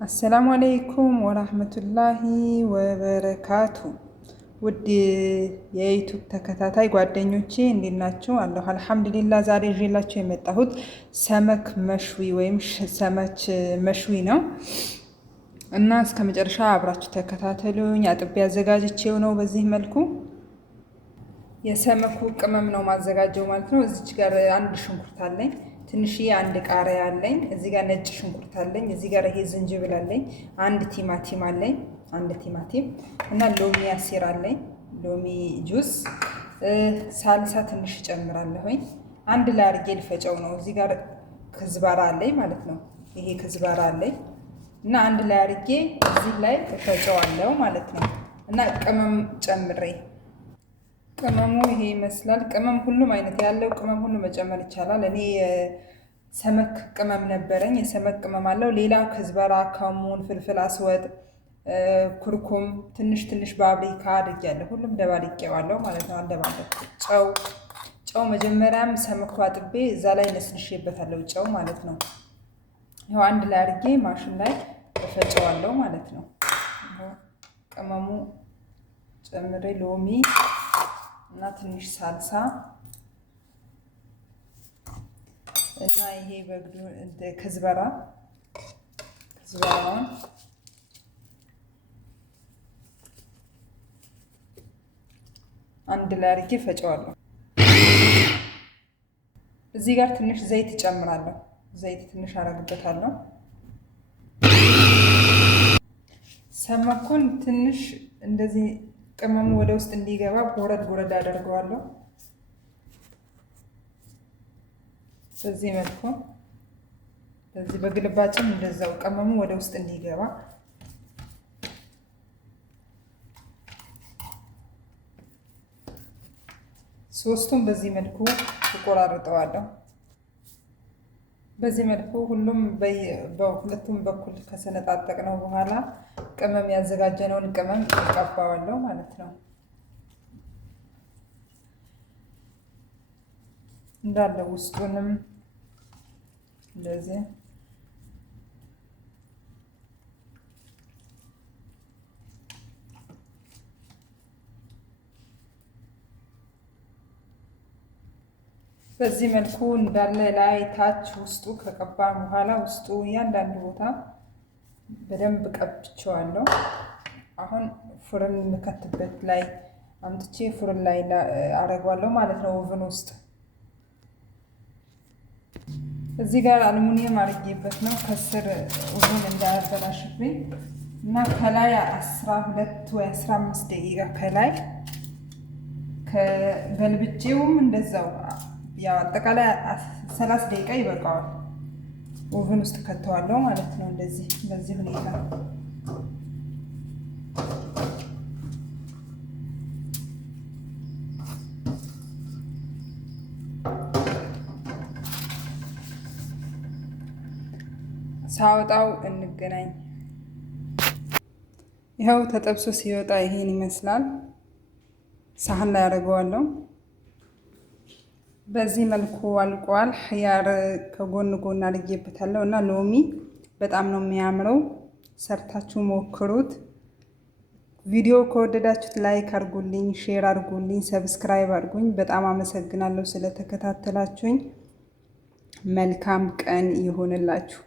አሰላሙ አለይኩም ወራህመቱላሂ ወበረካቱ። ውድ የዩቲዩብ ተከታታይ ጓደኞቼ እንዴት ናችሁ? አለሁ አልሐምዱሊላህ። ዛሬ ይዤላችሁ የመጣሁት ሰመክ መሽዊ ወይም ሰመች መሽዊ ነው እና እስከ መጨረሻ አብራችሁ ተከታተሉኝ። አጥቤ አዘጋጅቼው ነው በዚህ መልኩ። የሰመኩ ቅመም ነው ማዘጋጀው ማለት ነው። እዚች ጋር አንድ ሽንኩርት አለኝ፣ ትንሽዬ አንድ ቃሪያ አለኝ፣ እዚህ ጋር ነጭ ሽንኩርት አለኝ፣ እዚህ ጋር ይሄ ዝንጅብል አለኝ፣ አንድ ቲማቲም አለኝ፣ አንድ ቲማቲም እና ሎሚ አሲር አለኝ፣ ሎሚ ጁስ፣ ሳልሳ ትንሽ ጨምራለሁኝ። አንድ ላይ አድርጌ ልፈጨው ነው። እዚህ ጋር ክዝባራ አለኝ ማለት ነው። ይሄ ክዝባራ አለኝ እና አንድ ላይ አድርጌ እዚህ ላይ እፈጨዋለሁ ማለት ነው። እና ቅመም ጨምሬ ቅመሙ ይሄ ይመስላል። ቅመም ሁሉም አይነት ያለው ቅመም ሁሉ መጨመር ይቻላል። እኔ ሰመክ ቅመም ነበረኝ፣ የሰመክ ቅመም አለው። ሌላ ክዝበራ፣ ከሙን፣ ፍልፍል አስወጥ፣ ኩርኩም፣ ትንሽ ትንሽ ባብሪካ አድርጌያለሁ። ሁሉም ደባልቄዋለሁ ማለት ነው። አደባለቅ ጨው መጀመሪያም ሰመኩ አጥቤ እዛ ላይ ነስንሼበታለሁ፣ ጨው ማለት ነው። ይኸው አንድ ላይ አድርጌ ማሽን ላይ እፈጨዋለሁ ማለት ነው። ቅመሙ ጨምሬ ሎሚ እና ትንሽ ሳልሳ እና ይሄ በግዱ ክዝበራውን አንድ ላይ አድርጌ ፈጨዋለሁ። እዚህ ጋር ትንሽ ዘይት እጨምራለሁ። ዘይት ትንሽ አረግበታለሁ። ሰመኩን ትንሽ እንደዚህ ቅመሙ ወደ ውስጥ እንዲገባ ጎረድ ጎረድ አደርገዋለሁ። በዚህ መልኩ በዚህ በግልባጭም እንደዛው ቅመሙ ወደ ውስጥ እንዲገባ ሶስቱም በዚህ መልኩ እቆራርጠዋለሁ። በዚህ መልኩ ሁሉም በሁለቱም በኩል ከሰነጣጠቅነው በኋላ ቅመም ያዘጋጀነውን ቅመም እቀባዋለሁ ማለት ነው። እንዳለ ውስጡንም እንደዚህ በዚህ መልኩ እንዳለ ላይ ታች ውስጡ ከቀባን በኋላ ውስጡ እያንዳንዱ ቦታ በደንብ ቀብቼዋለሁ። አሁን ፍርን የምከትበት ላይ አምጥቼ ፍርን ላይ አረጋለሁ ማለት ነው፣ ኦቨን ውስጥ። እዚህ ጋር አልሙኒየም አድርጌበት ነው ከስር ኦቨን እንዳያበላሽብኝ እና ከላይ 12 ወይ 15 ደቂቃ ከላይ ከገልብጬውም እንደዛው ያው አጠቃላይ 30 ደቂቃ ይበቃዋል። ኦቨን ውስጥ ከተዋለሁ ማለት ነው። እንደዚህ በዚህ ሁኔታ ሳወጣው እንገናኝ። ይኸው ተጠብሶ ሲወጣ ይሄን ይመስላል። ሳህን ላይ አደርገዋለሁ። በዚህ መልኩ አልቋል። ኺያር ከጎን ጎን አድርጌበታለሁ እና ሎሚ በጣም ነው የሚያምረው። ሰርታችሁ ሞክሩት። ቪዲዮ ከወደዳችሁት ላይክ አድርጉልኝ፣ ሼር አድርጉልኝ፣ ሰብስክራይብ አድርጉኝ። በጣም አመሰግናለሁ ስለተከታተላችሁኝ። መልካም ቀን ይሁንላችሁ።